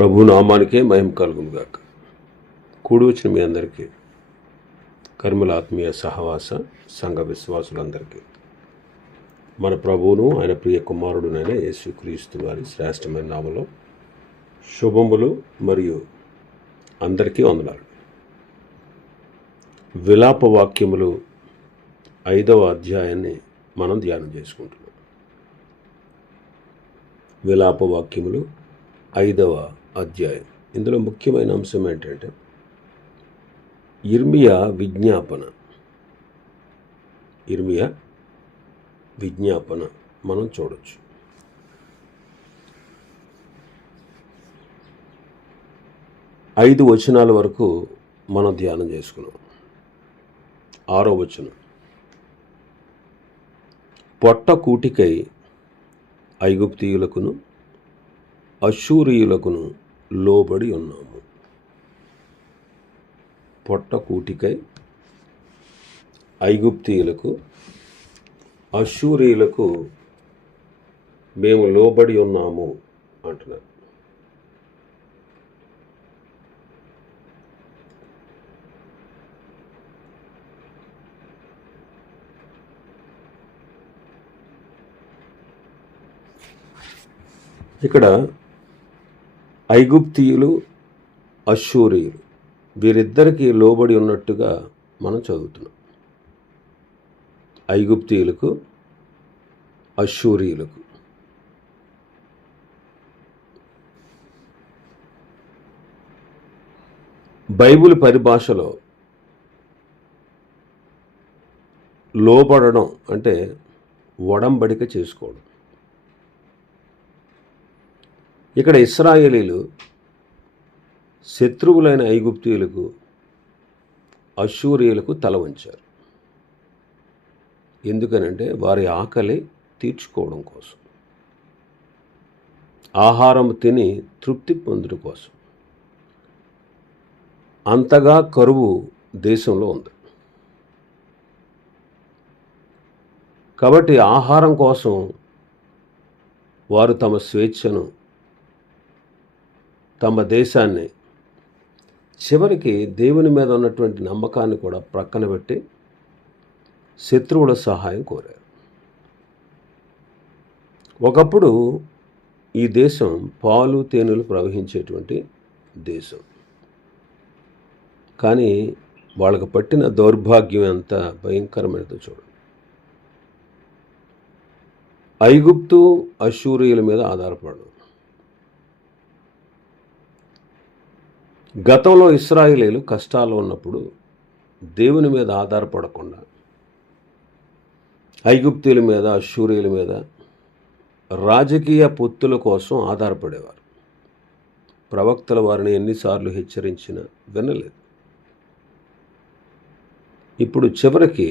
ప్రభు నామానికే మహిమ కలుగును గాక. కూడి వచ్చిన మీ అందరికీ, కర్మల ఆత్మీయ సహవాస సంఘ విశ్వాసులందరికీ మన ప్రభువును ఆయన ప్రియ కుమారుడునైన యేసుక్రీస్తు వారి శ్రేష్టమైన నామలో శుభములు మరియు అందరికీ వందనాలు. విలాప వాక్యములు 5వ అధ్యాయాన్ని మనం ధ్యానం చేసుకుంటున్నాం. విలాప వాక్యములు 5వ అధ్యాయం. ఇందులో ముఖ్యమైన అంశం ఏంటంటే ఇర్మియా విజ్ఞాపన మనం చూడొచ్చు. ఐదు వచనాల వరకు మనం ధ్యానం చేసుకున్నాం. 6వ వచనం, పొట్ట కూటికై ఐగుప్తీయులకును అశ్షూరీయులకును లోబడి ఉన్నాము. పొట్ట కూటికై ఐగుప్తీయులకు అశ్షూరీయులకు మేము లోబడి ఉన్నాము అంటున్నారు. ఇక్కడ ఐగుప్తీయులు అశ్షూరీయులు వీరిద్దరికీ లోబడి ఉన్నట్టుగా మనం చదువుతున్నాం. ఐగుప్తీయులకు అశ్షూరీయులకు. బైబిల్ పరిభాషలో లోబడడం అంటే ఒడంబడిక చేసుకోవడం. ఇక్కడ ఇశ్రాయేలీలు శత్రువులైన ఐగుప్తీయులకు అశ్షూరీయులకు తల వంచారు. ఎందుకనంటే వారి ఆకలి తీర్చుకోవడం కోసం, ఆహారం తిని తృప్తి పొందడం కోసం. అంతగా కరువు దేశంలో ఉంది. కాబట్టి ఆహారం కోసం వారు తమ స్వేచ్ఛను, తమ దేశాన్ని, చివరికి దేవుని మీద ఉన్నటువంటి నమ్మకాన్ని కూడా ప్రక్కన పెట్టి శత్రువుల సహాయం కోరారు. ఒకప్పుడు ఈ దేశం పాలు తేనెలు ప్రవహించేటువంటి దేశం. కానీ వాళ్ళకు పట్టిన దౌర్భాగ్యం ఎంత భయంకరమైనదో చూడండి. ఐగుప్తు అశ్షూరీయుల మీద ఆధారపడడం. గతంలో ఇశ్రాయేలీలు కష్టాల్లో ఉన్నప్పుడు దేవుని మీద ఆధారపడకుండా ఐగుప్తీయుల మీద, అశ్షూరీయుల మీద రాజకీయ పొత్తుల కోసం ఆధారపడేవారు. ప్రవక్తల వారిని ఎన్నిసార్లు హెచ్చరించినా వినలేదు. ఇప్పుడు చివరికి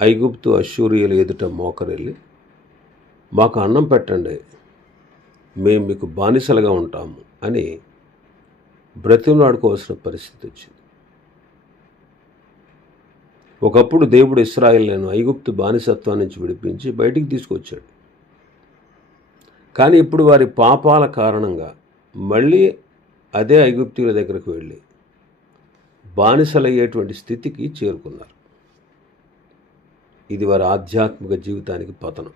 ఐగుప్తు అశ్షూరీయుల ఎదుట మోకరెళ్ళి, మాకు అన్నం పెట్టండి, మేము మీకు బానిసలుగా ఉంటాము అని బ్రతిమలాడుకోవాల్సిన పరిస్థితి వచ్చింది. ఒకప్పుడు దేవుడు ఇశ్రాయేలును ఐగుప్తు బానిసత్వం నుంచి విడిపించి బయటికి తీసుకొచ్చాడు. కానీ ఇప్పుడు వారి పాపాల కారణంగా మళ్ళీ అదే ఐగుప్తీయుల దగ్గరకు వెళ్ళి బానిసలయ్యేటువంటి స్థితికి చేరుకున్నారు. ఇది వారి ఆధ్యాత్మిక జీవితానికి పతనం.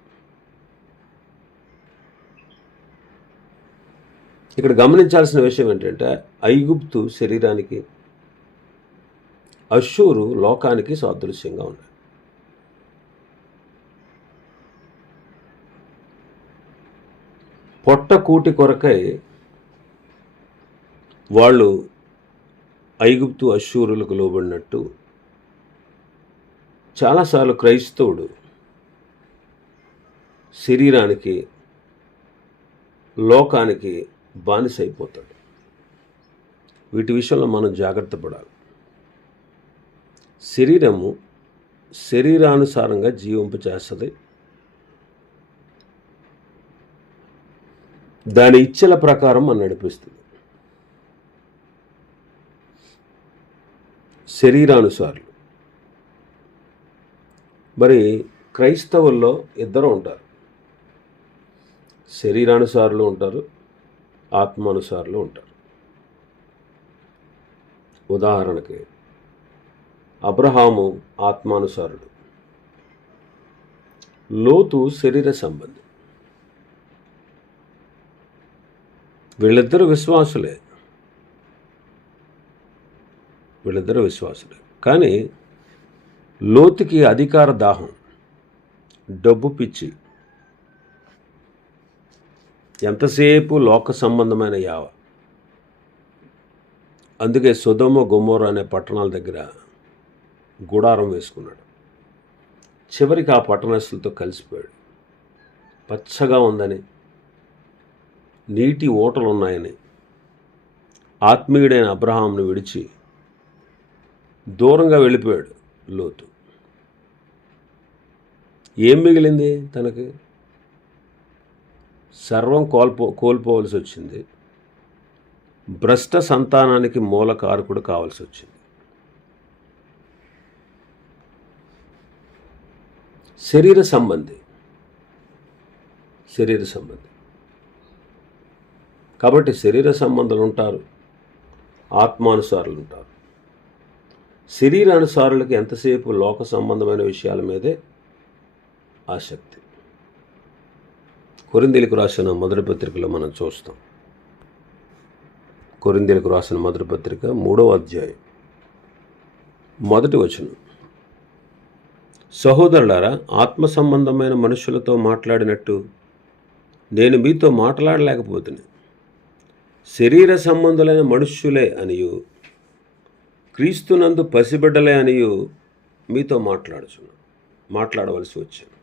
ఇక్కడ గమనించాల్సిన విషయం ఏంటంటే ఐగుప్తు శరీరానికి, అశ్షూరు లోకానికి సాదృశ్యంగా ఉన్నాయి. పొట్ట కూటి కొరకై వాళ్ళు ఐగుప్తు అశ్షూరులకు లోబడినట్టు చాలాసార్లు క్రైస్తవుడు శరీరానికి, లోకానికి బానిస అయిపోతాడు. వీటి విషయంలో మనం జాగ్రత్త పడాలి. శరీరము శరీరానుసారంగా జీవింపచేస్తుంది. దాని ఇచ్చల ప్రకారం మనం నడిపిస్తుంది. శరీరానుసారులు. మరి క్రైస్తవుల్లో ఇద్దరు ఉంటారు. శరీరానుసారులు ఉంటారు, ఆత్మానుసారులు ఉంటారు. ఉదాహరణకి అబ్రహాము ఆత్మానుసారుడు, లోతు శరీర సంబంధి. వీళ్ళిద్దరూ విశ్వాసులే, కానీ లోతుకి అధికార దాహం, డబ్బు పిచ్చి, ఎంతసేపు లోక సంబంధమైన యావ. అందుకే సొదొమ గొమొర్రా అనే పట్టణాల దగ్గర గుడారం వేసుకున్నాడు. చివరికి ఆ పట్టణస్తులతో కలిసిపోయాడు. పచ్చగా ఉందని, నీటి ఓటలు ఉన్నాయని ఆత్మీయుడైన అబ్రహాంను విడిచి దూరంగా వెళ్ళిపోయాడు లోతు. ఏం మిగిలింది తనకి? సర్వం కోల్పోవలసి వచ్చింది. భ్రష్ట సంతానానికి మూల కారకుడు కావాల్సి వచ్చింది. శరీర సంబంధి. కాబట్టి శరీర సంబంధాలు ఉంటారు, ఆత్మానుసారులు ఉంటారు. శరీరానుసారులకి ఎంతసేపు లోక సంబంధమైన విషయాల మీదే ఆసక్తి. కొరింథీయులకు రాసిన మొదటి పత్రికలో మనం చూస్తాం. కొరింథీయులకు రాసిన మొదటి పత్రిక 3వ అధ్యాయం 1వ వచనం. సహోదరులారా, ఆత్మ సంబంధమైన మనుషులతో మాట్లాడినట్టు నేను మీతో మాట్లాడలేకపోతున్నాను. శరీర సంబంధులైన మనుష్యులే అనియు క్రీస్తునందు పసిబిడ్డలే అనియు మీతో మాట్లాడవలసి వచ్చింది.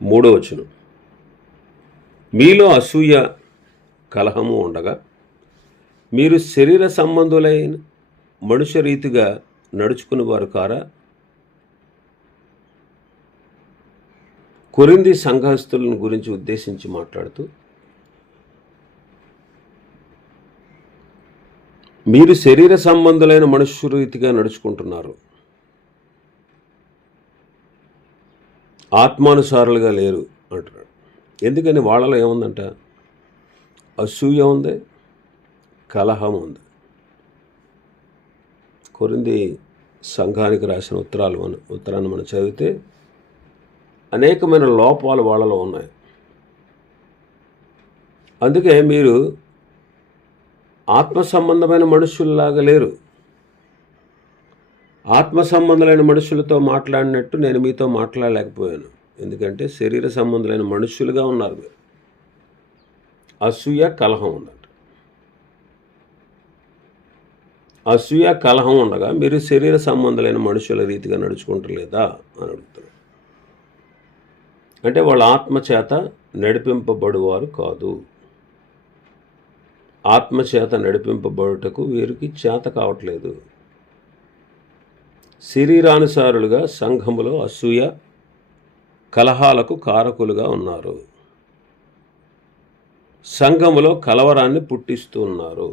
3వ వచనం. మీలో అసూయ కలహము ఉండగా మీరు శరీర సంబంధులైన మనుష్య రీతిగా నడుచుకుని వారు కారా? కొరింథీ సంఘస్థులను గురించి ఉద్దేశించి మాట్లాడుతూ, మీరు శరీర సంబంధులైన మనుష్య రీతిగా నడుచుకుంటున్నారు, ఆత్మానుసారులుగా లేరు అంటున్నాడు. ఎందుకని? వాళ్ళలో ఏముందంట? అసూయ ఉంది, కలహం ఉంది. కొరింథీ సంఘానికి రాసిన ఉత్తరాన్ని మనం చదివితే అనేకమైన లోపాలు వాళ్ళలో ఉన్నాయి. అందుకే మీరు ఆత్మ సంబంధమైన మనుషుల్లాగా లేరు. ఆత్మ సంబంధులైన మనుషులతో మాట్లాడినట్టు నేను మీతో మాట్లాడలేకపోయాను. ఎందుకంటే శరీర సంబంధులైన మనుషులుగా ఉన్నారు మీరు. అసూయ కలహం ఉందంట. అసూయ కలహం ఉండగా మీరు శరీర సంబంధులైన మనుషుల రీతిగా నడుచుకుంటలేదా అని అడుగుతున్నారు. అంటే వాళ్ళ ఆత్మచేత నడిపింపబడువారు కాదు. ఆత్మచేత నడిపింపబడుటకు వీరికి చేత కావట్లేదు. శరీరానుసారులుగా సంఘములో అసూయ కలహాలకు కారకులుగా ఉన్నారు. సంఘములో కలవరాన్ని పుట్టిస్తూ ఉన్నారు.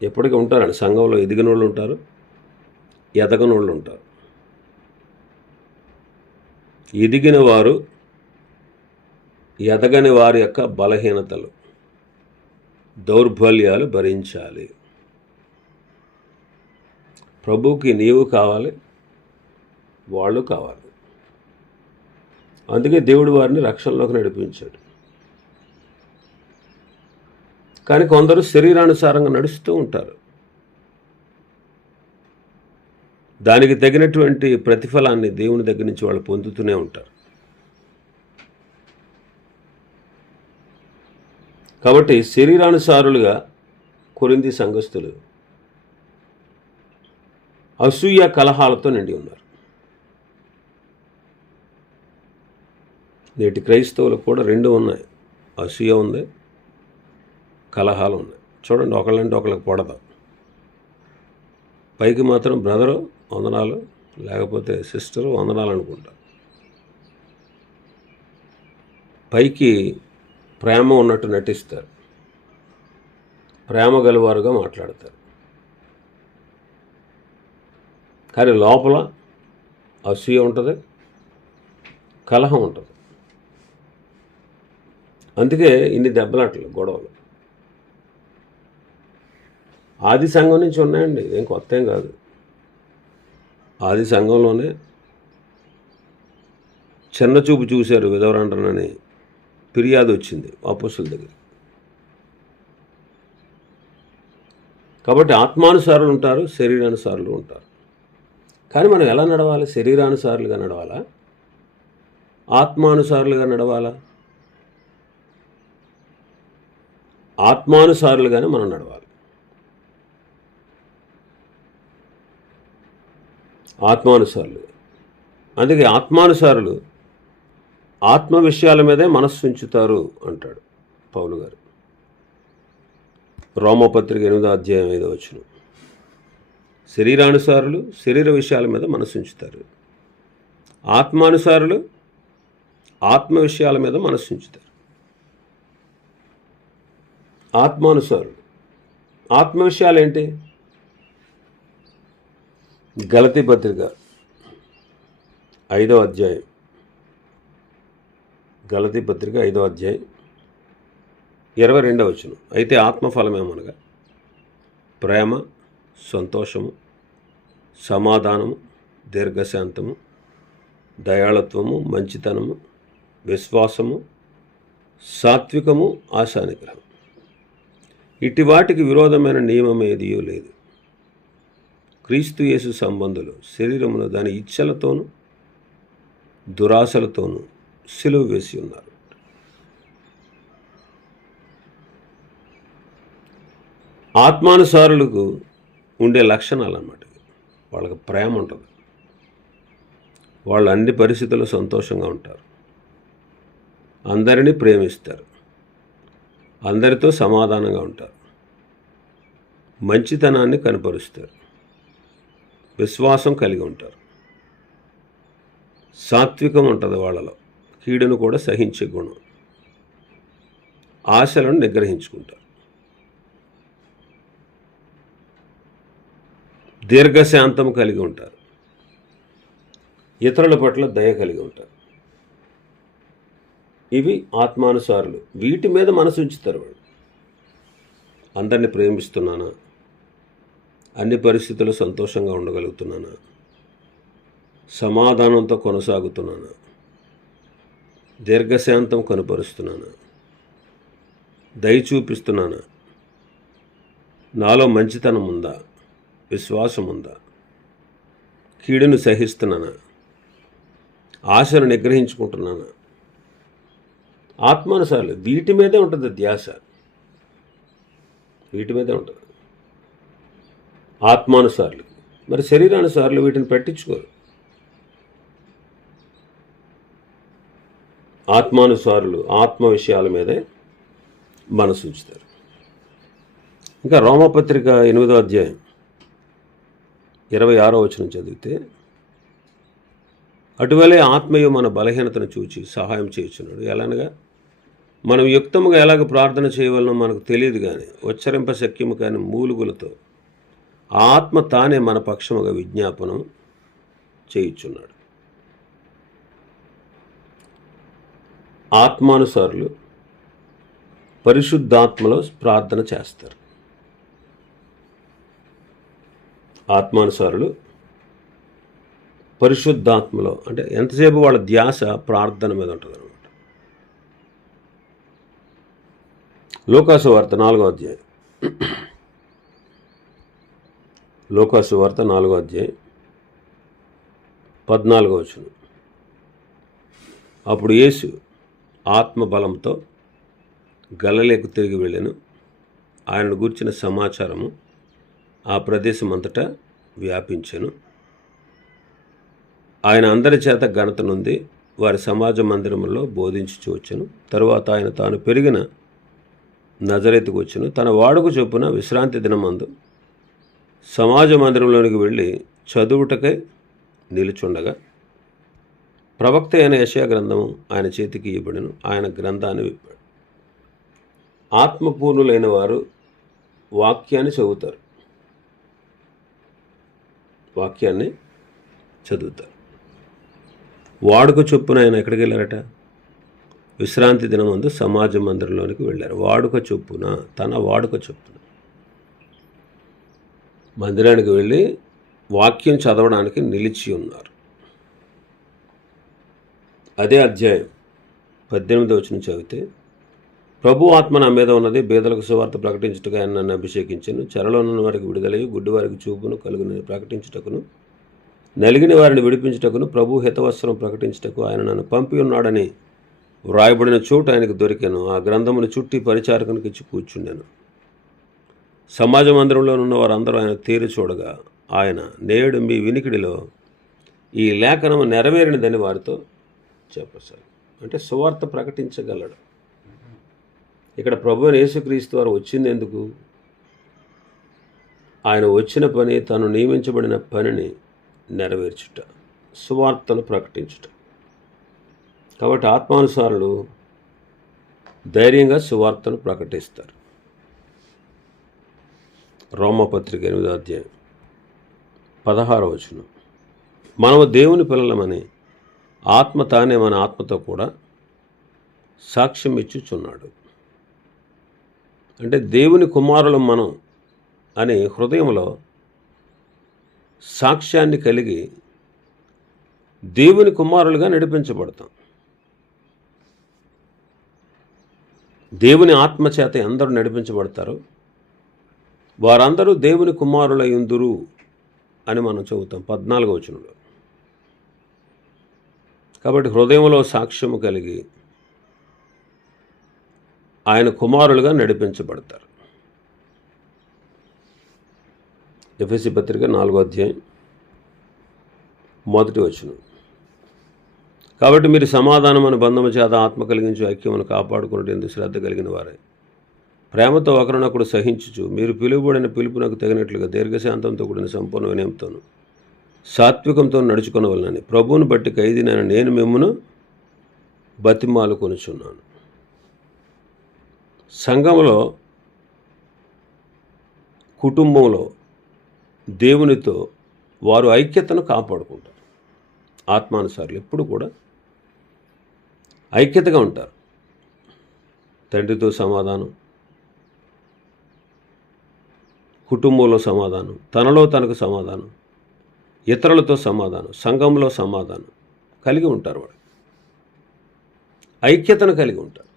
ఎప్పటికీ ఉంటారండి సంఘంలో. ఎదిగిన వాళ్ళు ఉంటారు, ఎదగని వాళ్ళు ఉంటారు. ఎదిగిన వారు ఎదగని వారి యొక్క బలహీనతలు, దౌర్బల్యాలు భరించాలి. ప్రభువుకి నీవు కావాలి, వాళ్ళు కావాలి. అందుకే దేవుడు వారిని రక్షణలోకి నడిపించాడు. కానీ కొందరు శరీరానుసారంగా నడుస్తూ ఉంటారు. దానికి తగినటువంటి ప్రతిఫలాన్ని దేవుని దగ్గర నుంచి వాళ్ళు పొందుతూనే ఉంటారు. కాబట్టి శరీరానుసారులుగా కొరింథీ సంఘస్థులు అసూయ కలహాలతో నిండి ఉన్నారు. నేటి క్రైస్తవులకు కూడా రెండు ఉన్నాయి. అసూయ ఉంది, కలహాలు ఉన్నాయి. చూడండి, ఒకళ్ళంటే ఒకళ్ళకి పొడదు. పైకి మాత్రం బ్రదరు వందనాలు, లేకపోతే సిస్టరు వందనాలు అనుకుంటారు. పైకి ప్రేమ ఉన్నట్టు నటిస్తారు, ప్రేమ గలవారుగా మాట్లాడతారు. కానీ లోపల అసూయ ఉంటుంది, కలహం ఉంటుంది. అందుకే ఇన్ని దెబ్బలాటలు, గొడవలు ఆది సంఘం నుంచి ఉన్నాయండి. ఇదేం కొత్త ఏం కాదు. ఆది సంఘంలోనే చిన్న చూపు చూశారు విధవరాండ్రనని ఫిర్యాదు వచ్చింది అపోస్తుల దగ్గర. కాబట్టి ఆత్మానుసారులు ఉంటారు, శరీరానుసారులు ఉంటారు. కానీ మనం ఎలా నడవాలి? శరీరానుసారులుగా నడవాలా, ఆత్మానుసారులుగా నడవాలా? ఆత్మానుసారులుగానే మనం నడవాలి. ఆత్మానుసారులు. అందుకే ఆత్మానుసారులు ఆత్మ విషయాల మీదే మనస్సు ఉంచుతారు అంటాడు పౌలు గారు. రోమపత్రిక 8వ అధ్యాయం 5వ వచనం. శరీరానుసారులు శరీర విషయాల మీద మనస్సు ఉంచుతారు, ఆత్మానుసారులు ఆత్మ విషయాల మీద మనస్సు ఉంచుతారు. ఆత్మానుసారులు ఆత్మ విషయాలు ఏంటి? గలతీ పత్రిక 5వ అధ్యాయం, గలతీ పత్రిక 5వ అధ్యాయం 22వ వచనం. అయితే ఆత్మఫలమేమనగా ప్రేమ, సంతోషము, సమాధానము, దీర్ఘశాంతము, దయాళత్వము, మంచితనము, విశ్వాసము, సాత్వికము, ఆశానిగ్రహం. ఇట్టి వాటికి విరోధమైన నియమం ఏదియూ లేదు. క్రీస్తు యేసు సంబంధులు శరీరమును దాని ఇచ్చలతోనూ దురాశలతోనూ సిలువ వేసి ఉన్నారు. ఆత్మానుసారులకు ఉండే లక్షణాలు అన్నమాట. వాళ్ళకి ప్రేమ ఉంటుంది, వాళ్ళు అన్ని పరిస్థితుల్లో సంతోషంగా ఉంటారు, అందరినీ ప్రేమిస్తారు, అందరితో సమాధానంగా ఉంటారు, మంచితనాన్ని కనపరుస్తారు, విశ్వాసం కలిగి ఉంటారు, సాత్వికం ఉంటుంది వాళ్ళలో, కీడును కూడా సహించే గుణం, ఆశలను నిగ్రహించుకుంటారు, దీర్ఘశాంతం కలిగి ఉంటారు, ఇతరుల పట్ల దయ కలిగి ఉంటారు. ఇవి ఆత్మానుసారులు. వీటి మీద మనసు ఉంచుతారు వాళ్ళు. అందరిని ప్రేమిస్తున్నానా, అన్ని పరిస్థితుల్లో సంతోషంగా ఉండగలుగుతున్నానా, సమాధానంతో కొనసాగుతున్నానా, దీర్ఘశాంతం కనుపరుస్తున్నానా, దయ చూపిస్తున్నానా, నాలో మంచితనం ఉందా, విశ్వాసం ఉందా, కీడును సహిస్తున్నానా, ఆశను నిగ్రహించుకుంటున్నానా. ఆత్మానుసారులు వీటి మీదే ఉంటుంది ధ్యాస, వీటి మీదే ఉంటుంది ఆత్మానుసారులు. మరి శరీరానుసారులు వీటిని పట్టించుకోరు. ఆత్మానుసారులు ఆత్మ విషయాల మీదే మనసు ఉంచుతారు. ఇంకా రోమపత్రిక 8వ అధ్యాయం 26వ వచనం చదివితే, అటువలే ఆత్మయు మన బలహీనతను చూచి సహాయం చేయుచున్నాడు. ఎలానగా మనం యుక్తముగా ఎలాగ ప్రార్థన చేయవలనో మనకు తెలియదు, కానీ ఉచ్చరింప శక్యము కాని మూలుగులతో ఆత్మ తానే మన పక్షముగా విజ్ఞాపనం చేయుచున్నాడు. ఆత్మానుసారులు పరిశుద్ధాత్మలో ప్రార్థన చేస్తారు. ఆత్మానుసారులు పరిశుద్ధాత్మలో అంటే ఎంతసేపు వాళ్ళ ధ్యాస ప్రార్థన మీద ఉంటుంది అనమాట. లూకాసు వార్త 4వ అధ్యాయం, లూకాసు వార్త 4వ అధ్యాయం 14వ వచనం. అప్పుడు యేసు ఆత్మ బలంతో గలిలయకు తిరిగి వెళ్ళెను. ఆయనను గూర్చిన సమాచారము ఆ ప్రదేశం అంతటా వ్యాపించెను. ఆయన అందరి చేత ఘనత నొంది వారి సమాజ మందిరములో బోధించుచూ వచ్చెను. తరువాత ఆయన తాను పెరిగిన నజరేతుకు వచ్చెను. తన వాడుకు చొప్పున విశ్రాంతి దినమందు సమాజ మందిరంలోనికి వెళ్ళి చదువుటకై నిలుచుండగా ప్రవక్త అయిన యెషయా గ్రంథము ఆయన చేతికి ఇవ్వబడెను. ఆయన గ్రంథాన్ని విప్పాడు. ఆత్మపూర్ణులైన వారు వాక్యాన్ని చదువుతారు, వాక్యాన్ని చదువుతారు. వాడుక చొప్పున ఆయన ఎక్కడికి వెళ్ళారట? విశ్రాంతి దినమందు సమాజ మందిరంలోనికి వెళ్ళారు. తన వాడుక చొప్పున మందిరానికి వెళ్ళి వాక్యం చదవడానికి నిలిచి ఉన్నారు. అదే అధ్యాయం 18వ వచనం చదివితే, ప్రభు ఆత్మ నా మీద ఉన్నది, బేదలకు సువార్త ప్రకటించుటకు ఆయన నన్ను అభిషేకించను, చెరలో ఉన్న వారికి విడుదలయు, గుడ్డి వారికి చూపును కలుగునని ప్రకటించుటకును, నలిగిన వారిని విడిపించుటకును, ప్రభు హితవస్త్రం ప్రకటించుటకు ఆయన నన్ను పంపి ఉన్నాడని వ్రాయబడిన చోటు ఆయనకు దొరికాను. ఆ గ్రంథమును చుట్టి పరిచారకునికి ఇచ్చి కూర్చుండాను. సమాజ మందిరంలో ఉన్న వారందరూ ఆయన తేరి చూడగా ఆయన, నేడు మీ వినికిడిలో ఈ లేఖనము నెరవేరినదని వారితో చెప్పసాగు. అంటే సువార్త ప్రకటించగలడు. ఇక్కడ ప్రభువైన యేసుక్రీస్తు వారు వచ్చింది ఎందుకు? ఆయన వచ్చిన పని, తను నియమించబడిన పనిని నెరవేర్చుట, సువార్తను ప్రకటించుట. కాబట్టి ఆత్మానుసారులు ధైర్యంగా సువార్తను ప్రకటిస్తారు. రోమపత్రిక 8వ అధ్యాయం 16వ వచనం, మనము దేవుని పిల్లలమని ఆత్మ తానే మన ఆత్మతో కూడా సాక్ష్యం ఇచ్చుచున్నాడు. అంటే దేవుని కుమారులం మనం అని హృదయంలో సాక్ష్యాన్ని కలిగి దేవుని కుమారులుగా నడిపించబడతాం. దేవుని ఆత్మచేత అందరూ నడిపించబడతారు, వారందరూ దేవుని కుమారులయుందురు అని మనం చెబుతాం 14వ వచనంలో. కాబట్టి హృదయంలో సాక్ష్యము కలిగి ఆయన కుమారులుగా నడిపించబడతారు. ఎఫెసీ పత్రిక 4వ అధ్యాయం 1వ వచనం, కాబట్టి మీరు సమాధానమైన బంధము చేత ఆత్మ కలిగించు ఐక్యమును కాపాడుకునేందుకు శ్రద్ధ కలిగిన వారే, ప్రేమతో ఒకరినొకడు సహించుచు, మీరు పిలువబడిన పిలుపునకు తగినట్లుగా దీర్ఘశాంతంతో కూడిన సంపూర్ణ వినయంతోను సాత్వికంతో నడుచుకొనవలనని ప్రభువును బట్టి ఖైదీనైన నేను మిమ్మును బతిమాలు కొనుచున్నాను. సంఘంలో, కుటుంబంలో దేవునితో వారు ఐక్యతను కాపాడుకుంటారు. ఆత్మానుసారులు ఎప్పుడు కూడా ఐక్యతగా ఉంటారు. తండ్రితో సమాధానం, కుటుంబంలో సమాధానం, తనలో తనకు సమాధానం, ఇతరులతో సమాధానం, సంఘంలో సమాధానం కలిగి ఉంటారు. వాడు ఐక్యతను కలిగి ఉంటారు.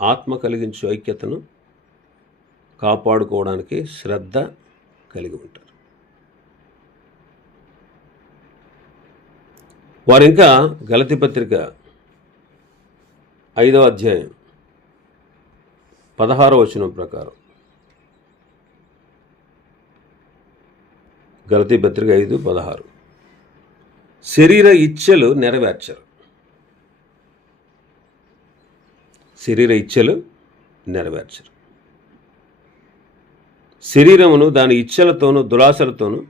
ఆత్మ కలిగించు ఐక్యతను కాపాడుకోవడానికి శ్రద్ధ కలిగి ఉంటారు. వారు ఇంకా గలతీ పత్రిక 5వ అధ్యాయం 16వ వచనం ప్రకారం, గలతీ పత్రిక 5:16, శరీర ఇచ్ఛలు నెరవేర్చరు. శరీర ఇచ్ఛలు నెరవేర్చరు. శరీరమును దాని ఇచ్ఛలతోనూ దురాశలతోనూ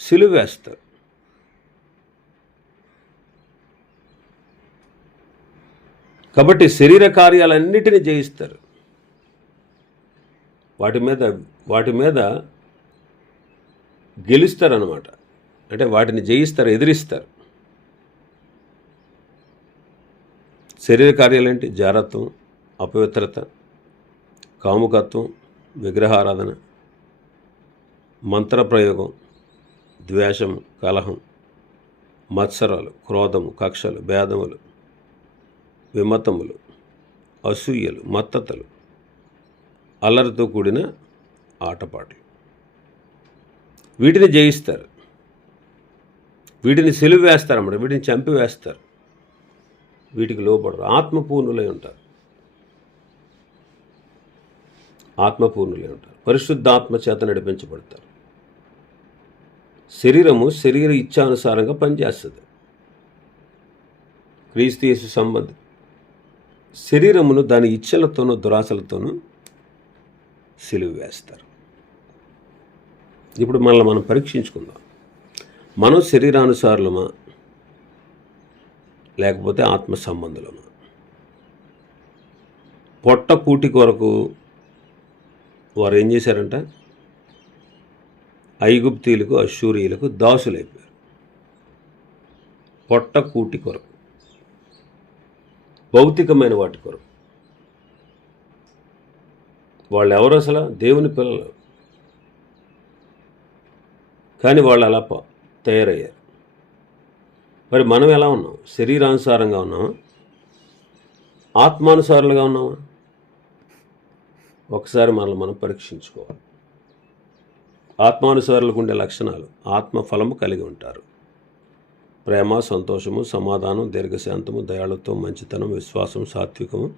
సిలువేస్తారు. కాబట్టి శరీర కార్యాలన్నిటినీ జయిస్తారు. వాటి మీద గెలుస్తారన్నమాట. అంటే వాటిని జయిస్తారు, ఎదిరిస్తారు. శరీర కార్యాలేంటి? జారత్వం, అపవిత్రత, కాముకత్వం, విగ్రహారాధన, మంత్రప్రయోగం, ద్వేషం, కలహం, మత్సరాలు, క్రోధము, కక్షలు, భేదములు, విమతములు, అసూయలు, మత్తతలు, అల్లరితో కూడిన ఆటపాటలు. వీటిని జయిస్తారు. వీటిని సిలువ వేస్తారన్నమాట. వీటిని చంపివేస్తారు. వీటికి లోపడరు. ఆత్మపూర్ణులై ఉంటారు. పరిశుద్ధాత్మ చేత నడిపించబడతారు. శరీర ఇచ్ఛానుసారంగా పనిచేస్తుంది. క్రీస్తు యేసు సంబంధం శరీరమును దాని ఇచ్ఛలతోనూ దురాశలతోనూ సిలువ వేస్తారు. ఇప్పుడు మనం పరీక్షించుకుందాం. మనం శరీరానుసారులమా లేకపోతే ఆత్మ సంబంధులమా? పొట్ట కూటి కొరకు వారు ఏం చేశారంట? ఐగుప్తీయులకు, అష్షూరీయులకు దాసులైపోయారు. పొట్ట కూటి కొరకు. భౌతికమైన వాటి కొరకు. వాళ్ళు ఎవరు అసలు? దేవుని పిల్లలు. కానీ వాళ్ళు అలా తయారయ్యారు. మరి మనం ఎలా ఉన్నాం? శరీరానుసారంగా ఉన్నామా? ఆత్మానుసారులుగా ఉన్నామా? ఒకసారి మనల్ని మనం పరీక్షించుకోవాలి. ఆత్మానుసారులకు ఉండే లక్షణాలు: ఆత్మ ఫలము కలిగి ఉంటారు. ప్రేమ, సంతోషము, సమాధానం, దీర్ఘశాంతము, దయాళుత్వం, మంచితనం, విశ్వాసం, సాత్వికము,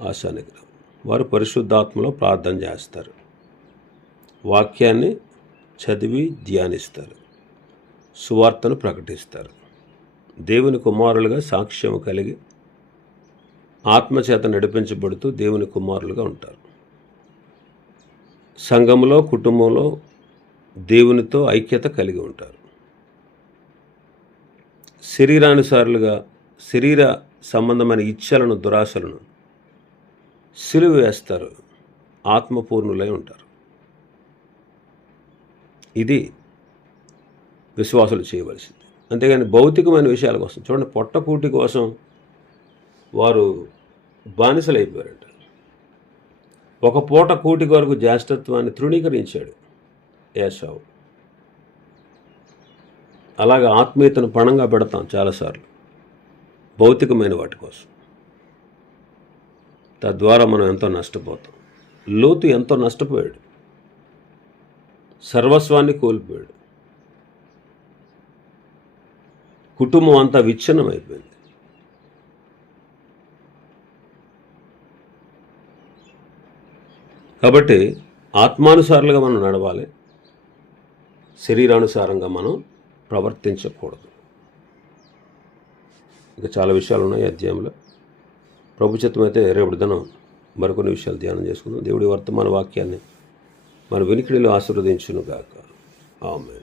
ఆశానిగ్రహం. వారు పరిశుద్ధాత్మలో ప్రార్థన చేస్తారు, వాక్యాన్ని చదివి ధ్యానిస్తారు, సువార్తను ప్రకటిస్తారు, దేవుని కుమారులుగా సాక్ష్యము కలిగి ఆత్మచేత నడిపించబడుతూ దేవుని కుమారులుగా ఉంటారు. సంఘములో, కుటుంబంలో దేవునితో ఐక్యత కలిగి ఉంటారు. శరీరానుసారులుగా శరీర సంబంధమైన ఇచ్ఛలను, దురాశలను సిలువ వేస్తారు, ఆత్మపూర్ణులై ఉంటారు. ఇది విశ్వాసులు చేయవలసింది. అంతేగాని భౌతికమైన విషయాల కోసం, చూడండి, పొట్టకూటి కోసం వారు బానిసలైపోయారంట. ఒక పూట కూటి కొరకు జ్యేష్ఠత్వాన్ని తృణీకరించాడు ఏశావు. అలాగా ఆత్మీయతను పణంగా పెడతాం చాలాసార్లు భౌతికమైన వాటి కోసం. తద్వారా మనం ఎంతో నష్టపోతాం. లోతు ఎంతో నష్టపోయాడు, సర్వస్వాన్ని కోల్పోయాడు, కుటుంబం అంతా విచ్ఛిన్నమైపోయింది. కాబట్టి ఆత్మానుసారులుగా మనం నడవాలి, శరీరానుసారంగా మనం ప్రవర్తించకూడదు. ఇంకా చాలా విషయాలు ఉన్నాయి అధ్యాయంలో. ప్రభు చిత్తం అయితే రేపటి దినం మరికొన్ని విషయాలు ధ్యానం చేసుకుందాం. దేవుడి వర్తమాన వాక్యాన్ని మన వినికిడిలో ఆశీర్వదించును గాక. ఆమేన్.